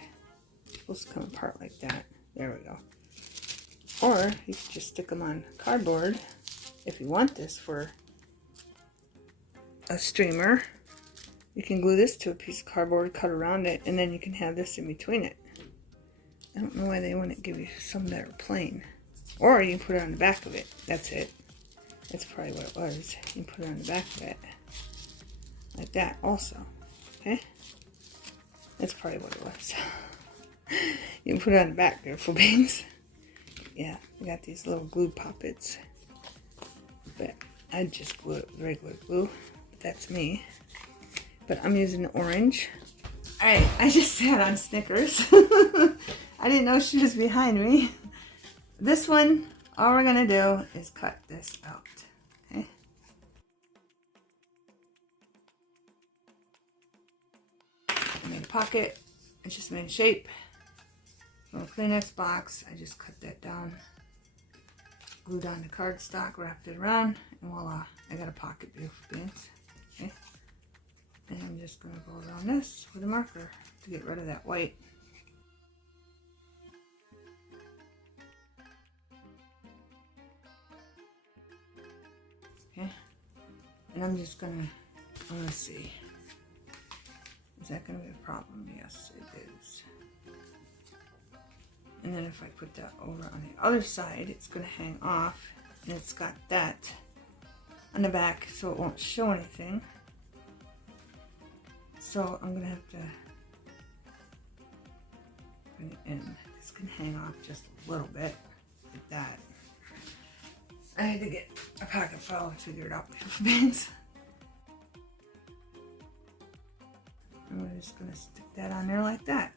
It's supposed to come apart like that. There we go. Or you can just stick them on cardboard if you want this for a streamer. You can glue this to a piece of cardboard, cut around it, and then you can have this in between it. I don't know why they wouldn't give you some that are plain. Or you can put it on the back of it. That's it. That's probably what it was. You can put it on the back of it. Like that also. Okay? That's probably what it was. You can put it on the back, beautiful beings. Yeah, we got these little glue poppets. But I just glue it with regular glue. But that's me. But I'm using orange. Alright, I just sat on Snickers. I didn't know she was behind me. This one, all we're going to do is cut this out. Okay? I made a pocket. I just made a shape. From a Kleenex box, I just cut that down. Glued on the cardstock, wrapped it around, and voila, I got a pocket, beautiful beings. Okay? And I'm just going to go around this with a marker to get rid of that white. Okay. And I'm just going to see. Is that going to be a problem? Yes, it is. And then if I put that over on the other side, it's going to hang off. And it's got that on the back so it won't show anything. So I'm going to have to bring it in. This can hang off just a little bit like that. I had to get a pocket file and figure it out with bangs. And we're just going to stick that on there like that.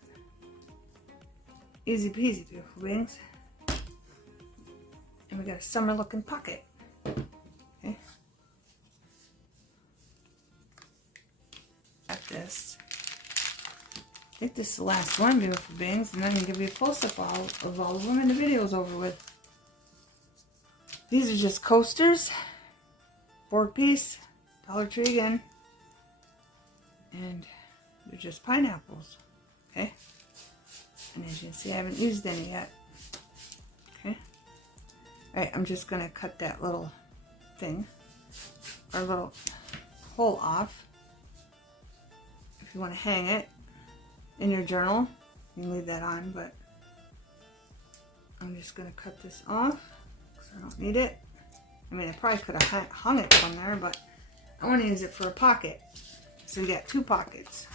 Easy peasy, beautiful beings. And we got a summer looking pocket. Okay. Got this. I think this is the last one, beautiful beings, and I'm going to give you a close-up of all of them and the video's over with. These are just coasters. 4-piece. Dollar Tree again. And they're just pineapples. Okay. And as you can see, I haven't used any yet. Okay. Alright, I'm just going to cut that little thing, or little hole off. If you want to hang it in your journal, you can leave that on, but I'm just going to cut this off because I don't need it. I mean, I probably could have hung it from there, but I want to use it for a pocket. So we got 2 pockets.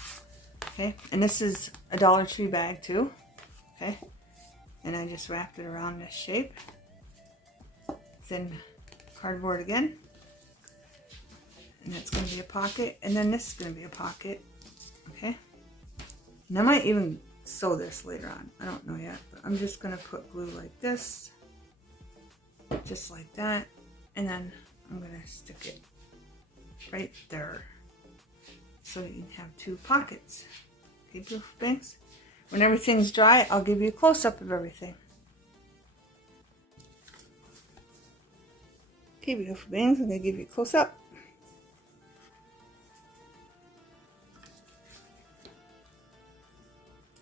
Okay, and this is a Dollar Tree bag too. Okay, and I just wrapped it around this shape. Thin cardboard again. And that's going to be a pocket. And then this is going to be a pocket. Okay, and I might even sew this later on. I don't know yet, but I'm just going to put glue like this. Just like that. And then I'm going to stick it right there. So you can have 2 pockets. Okay, beautiful things. When everything's dry, I'll give you a close-up of everything. Okay, beautiful beings, I'm going to give you a close-up.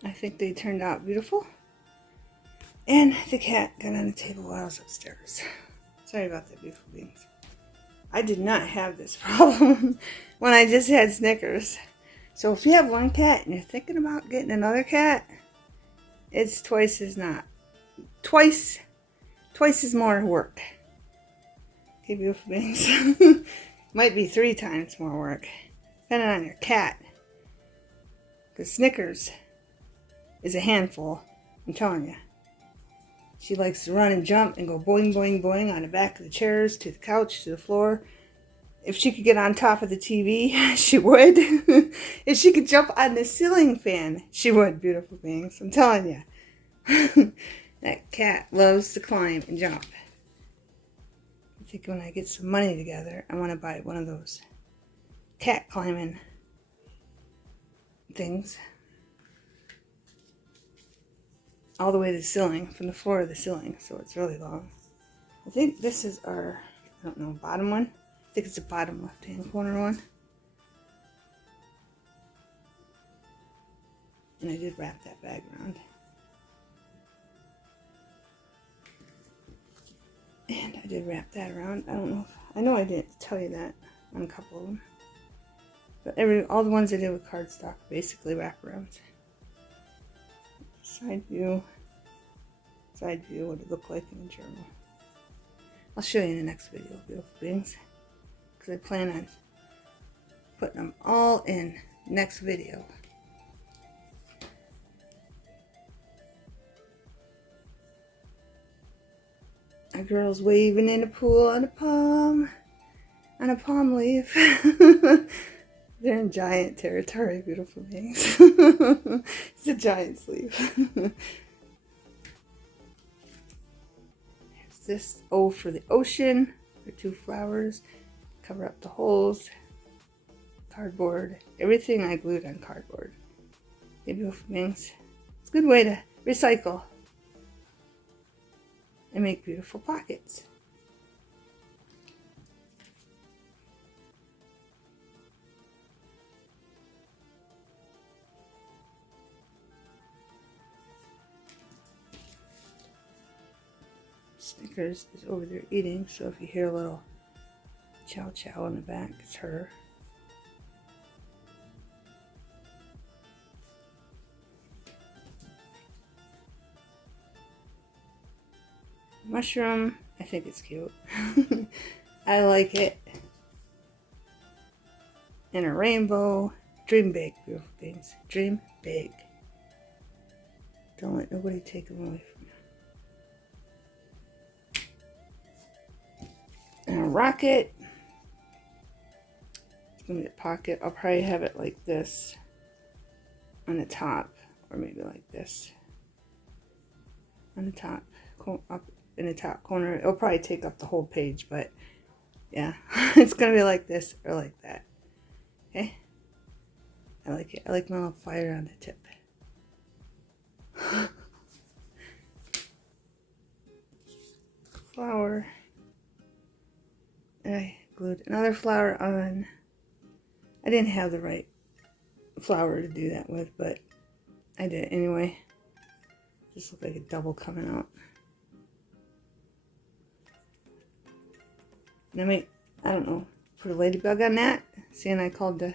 I think they turned out beautiful. And the cat got on the table while I was upstairs. Sorry about that, beautiful beings. I did not have this problem when I just had Snickers. So if you have one cat and you're thinking about getting another cat, it's twice as more work. Okay, beautiful beings. Might be 3 times more work, depending on your cat. Because Snickers is a handful, I'm telling you. She likes to run and jump and go boing, boing, boing on the back of the chairs, to the couch, to the floor. If she could get on top of the TV, she would. If she could jump on the ceiling fan, she would, beautiful beings. I'm telling you. That cat loves to climb and jump. I think when I get some money together, I want to buy one of those cat climbing things. All the way to the ceiling, from the floor to the ceiling, so it's really long. I think this is our, I don't know, bottom one. I think it's the bottom left-hand corner one. And I did wrap that bag around. And I did wrap that around. I don't know if, I know I didn't tell you that on a couple of them. But all the ones I did with cardstock basically wraparounds. Side view, what it looked like in a journal. I'll show you in the next video, beautiful beings, because I plan on putting them all in next video. Our girl's waving in the pool on a palm leaf. They're in giant territory, beautiful beings. It's a giant sleeve. Here's this O for the ocean. The 2 flowers. Cover up the holes. Cardboard. Everything I glued on cardboard. Okay, beautiful beings. It's a good way to recycle and make beautiful pockets. Snickers is over there eating, so if you hear a little chow chow in the back, it's her. Mushroom, I think it's cute. I like it. And a rainbow. Dream big, beautiful things. Dream big. Don't let nobody take them away from you. And a rocket. It's going to be a pocket. I'll probably have it like this on the top. Or maybe like this. On the top. Up in the top corner. It'll probably take up the whole page, but yeah. It's going to be like this or like that. Okay? I like it. I like my little fire on the tip. Flower. And I glued another flower on. I didn't have the right flower to do that with, but I did it anyway. Just looked like a double coming out. And I don't know, put a ladybug on that. Seeing I called the,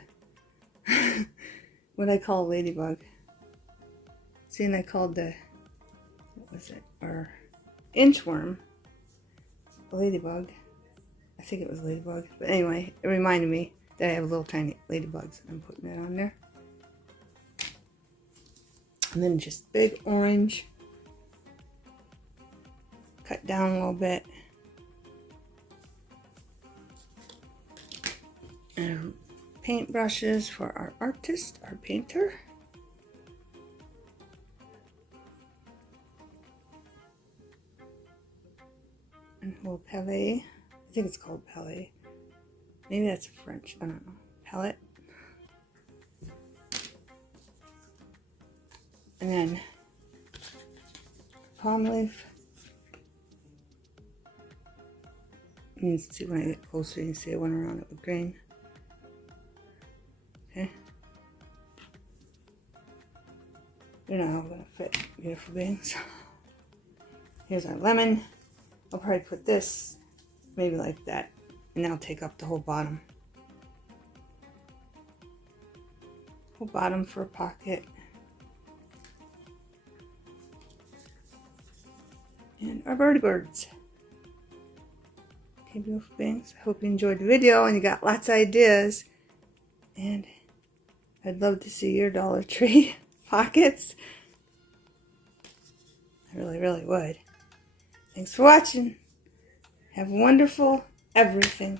what I call a ladybug. Seeing I called the, what was it, or inchworm, a ladybug. I think it was ladybug. But anyway, it reminded me that I have little tiny ladybugs. I'm putting that on there. And then just big orange. Cut down a little bit. And paint brushes for our artist, our painter. And a little palette. I think it's called palette. Maybe that's French. I don't know. Palette. And then palm leaf. You can see when I get closer, you can see I went around it with green. Okay. You're not all going to fit, beautiful beings. Here's our lemon. I'll probably put this maybe like that and that'll take up the whole bottom. Whole bottom for a pocket. And our birdie birds. Okay, beautiful beings. I hope you enjoyed the video and you got lots of ideas. And I'd love to see your Dollar Tree pockets. I really, really would. Thanks for watching. Have wonderful everything.